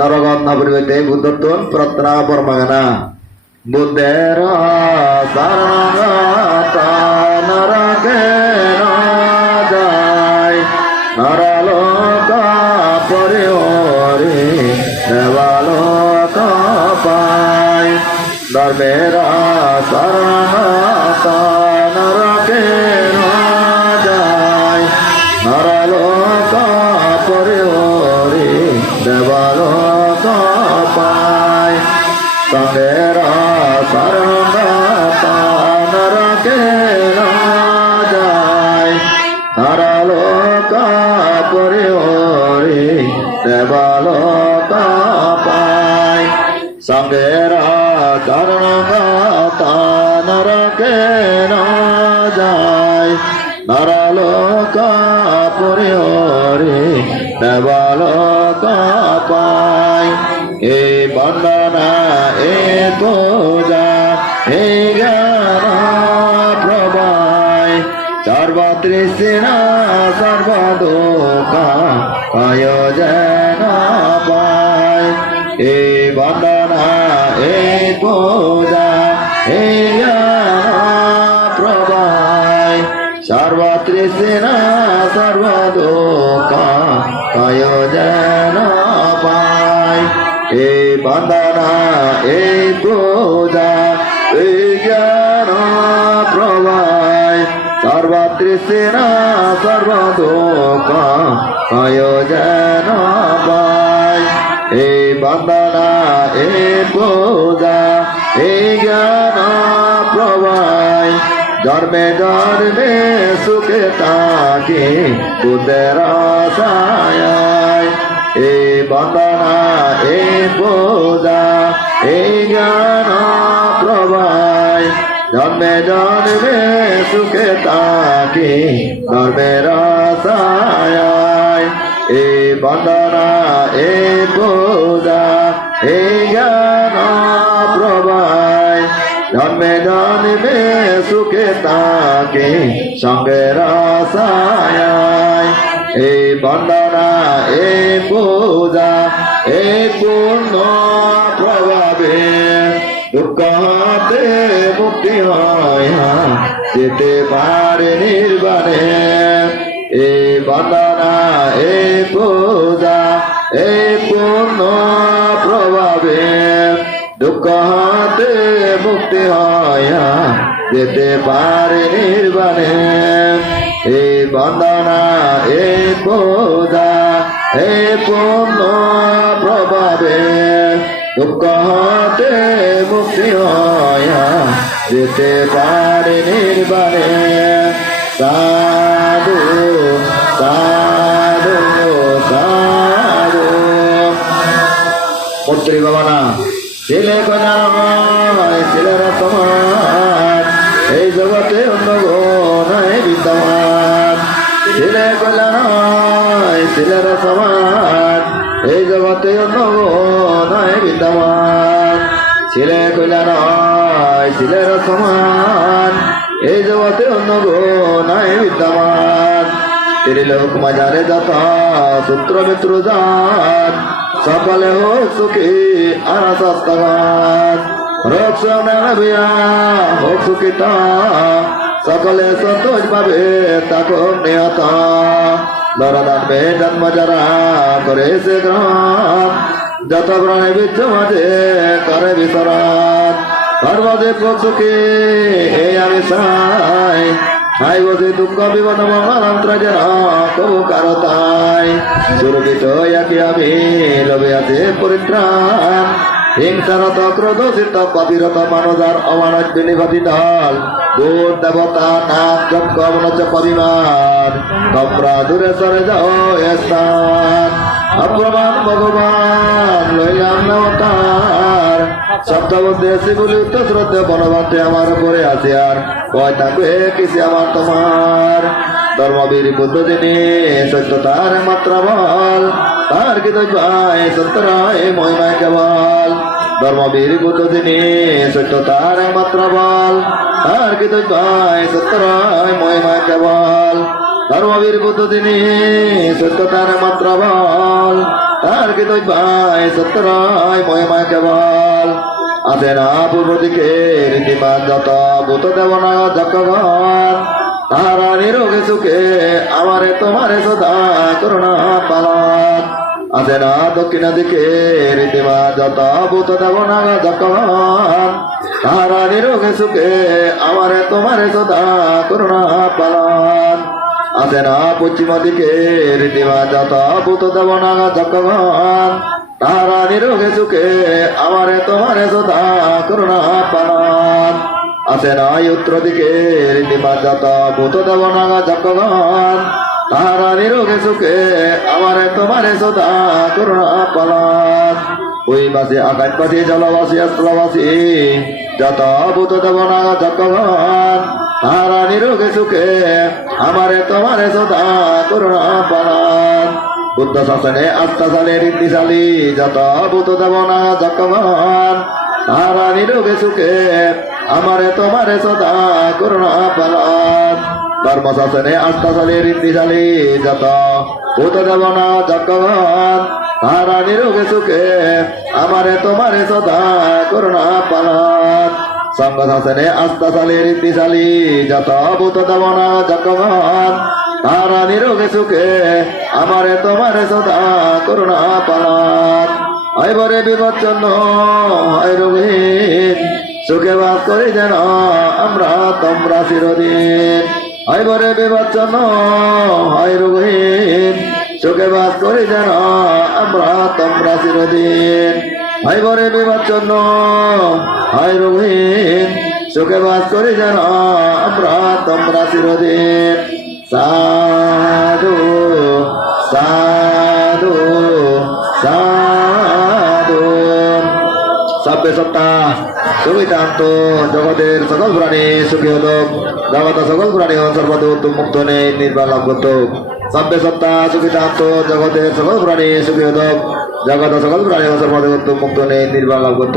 নরগত না পরিবর্তে বুদ্ধত্বন প্রার্থনা পরমাগনা বুদ্ধের শরণাগত নরকে না যায় নরলোক পরিহরি দেবালোক পায় ধর্মের শরণাগত নরকে না যায় নরলোক পরিহরি দেবালোক পায় সঙ্গের শরণাগত নরকে না যায় নরলোক পরিহরি দেবালোক পায় সঙ্গের শরণাগত নরকে না যায় নরলোক পরিহরি দেবালোক পায় এই বন্দনা এ পূজা হে জ্ঞান প্রবায় সর্বতৃষ্ণা সর্বদুঃখ আয়োজন পায় এই বন্দনা এ পূজা হে জ্ঞান প্রবায় সর্বতৃষ্ণা সর্বদুঃখ আয়োজন পায় এই বন্দনা এই পূজা এই জ্ঞান প্রবায় সর্বতৃষ্ণা সর্বদুঃখ আয়োজন পায় এই বন্দনা এই পূজা এই জ্ঞান প্রবায় জন্মে জন্মে সুখে তাকে বুদ্ধের ছায় এই বন্দনা এই পূজা এই জ্ঞান প্রবায় জন্মে জন্মে সুখে তাকে ধর্মের ছায় এই বন্দনা এই পূজা এই জ্ঞান প্রবায় জন্মে জন্মে সুখে তাকে সঙ্গের ছায় এই বন্দনা এই পূজা এই পূর্ণ প্রভাবে দুঃখ হতে মুক্তি হয় যেতে পারে নির্বাণে এই বন্দনা এই পূজা এই পূর্ণ প্রভাবে দুঃখ হতে মুক্তি হয় যেতে পারে নির্বাণে এই বন্দনা এই পূজা এই পূর্ণ প্রভাবে দুঃখ হতে মুক্তি হয় যেতে পারে নির্বাণে সাধু সাধু সাধু মন্ত্রী বাবানা ছেলে কন্যা নয় ছেলেরা সমান এই জগতে অন্য নাই বিদ্যমান ছেলে কন্যা নয় ছেলেরা সমান এই জগতে অন্য নাই বিদ্যমান ছেলে কন্যা নয় ছেলেরা সমান এই জগতে অন্য নাই বিদ্যমান ত্রিলোক মাঝারে যত সূত্র মিত্র যান সকলে হোক সুখী আনাসস্তগান রক্ষণা হোক সুখিতা সকলে সন্তোষ পাবে তাকে নিহত দরদানবে জন্ম যারা করে সে গ্রহণ যত প্রাণী বিচ্ছ মাঝে করে বিচরণ সর্বদেব সুখী এই আমি চাই হাই বসে দুঃখ বিপদ মঙ্গলন্ত্র যেন কবু কারো তাই সুরভিত একই আমি রবে আছে পরিত্রাণ হিংসারত ক্রোধশীত পাপিরত মানদার অমানব নিবাদী দল ভূত দেবতা নাম যজ্ঞ মনচ পরিমাণ তোমরা দূরে সরে যাও এ স্থান অপ্রমাণ ভগবান লইলাম নবতার শব্দ উদ্দেশ্যে বলি উত্তর শ্রদ্ধে বনবান্তে আমার উপরে আছে আর ভয় থাকবে কিছু আমার তোমার ধর্মবীর বুদ্ধ দিনে সত্যতার মাত্রা বল তার কি ভাই সত্যরায় মহিমায় কেবল ধর্মবীর বুদ্ধ দিনে সত্যতার মাত্রা বল তার কি ভাই সত্যরায় মহিমায় কেবল ধর্মবীর বুদ্ধ দিনে সত্যতার মাত্রা বল তার কি তুই ভাই সত্যরায় মহিমা কেবল আছে না পূর্ব দিকে রীতিমান যত ভূত দেবনা যজ্ঞগণ তাহারা নিরোগে সুখে আমারে তোমারে সদা করুণা পালন আছে না দক্ষিণ দিকে রীতিমান যত ভূত দেবনা যজ্ঞগণ তাহারা নিরোগে সুখে আমারে তোমারে সদা করুণা পালন আছে না পশ্চিম দিকে রীতিমান যত ভূত দেবনা যজ্ঞগণ তাহারা নিরোগে সুখে আমারে তোমারে সদা করুণা পালন আছে না উত্তর দিকে রীতিমান যত ভূত দেবনা যজ্ঞগণ তাহারা নিরোগে সুখে আমারে তোমারে সদা করুণা পালন ওই বাসে আকাশবাসী জলবাসী স্থলবাসী যত ভূত দেবনা যজ্ঞগণ তাহারা নিরোগে সুখে আমারে তোমারে সদা করুণা পালন বুদ্ধ শাসনে আস্থাশালী ঋদ্ধিশালী যত ভূত দেবনা যজ্ঞগণ তাহারা নিরোগে সুখে আমারে তোমারে সদা করুণা পালন ধর্ম শাসনে আস্থাশালী ঋদ্ধিশালী যত ভূত দেবনা যজ্ঞগণ তাহারা নিরোগে সুখে আমারে তোমারে সদা করুণা পালন সংঘ শাসনে আস্থাশালী ঋদ্ধিশালী যত ভূত দেবনা যজ্ঞগণ তাহারা নিরোগে সুখে আমারে তোমারে সদা করুণা পালন আইবরে বিপচ্ছন্ন হয় রোগীন সুখে বাস করি যেন আমরা তোমরা চিরদিন আইবরে বিপচ্ছন্ন হয় রোগীন সুখে বাস করি যেন আমরা তোমরা চিরদিন আইবরে বিপচ্ছন্ন হয় রোগীন সুখে বাস করি যেন আমরা তোমরা চিরদিন সাধু সাধু সাধু সাব্বে সত্তা সুবিধান্ত জগতের সকল প্রাণী সুখী হল জগত সকল প্রাণী সর্বদূত মুক্ত নেই নির্বাণ লাভ করত সাব্বে সত্তা সুবিধান্ত জগতের সকল প্রাণী সুখী হল জগত সকল প্রাণী সর্বদূত মুক্ত নেই নির্বাণ লাভ করত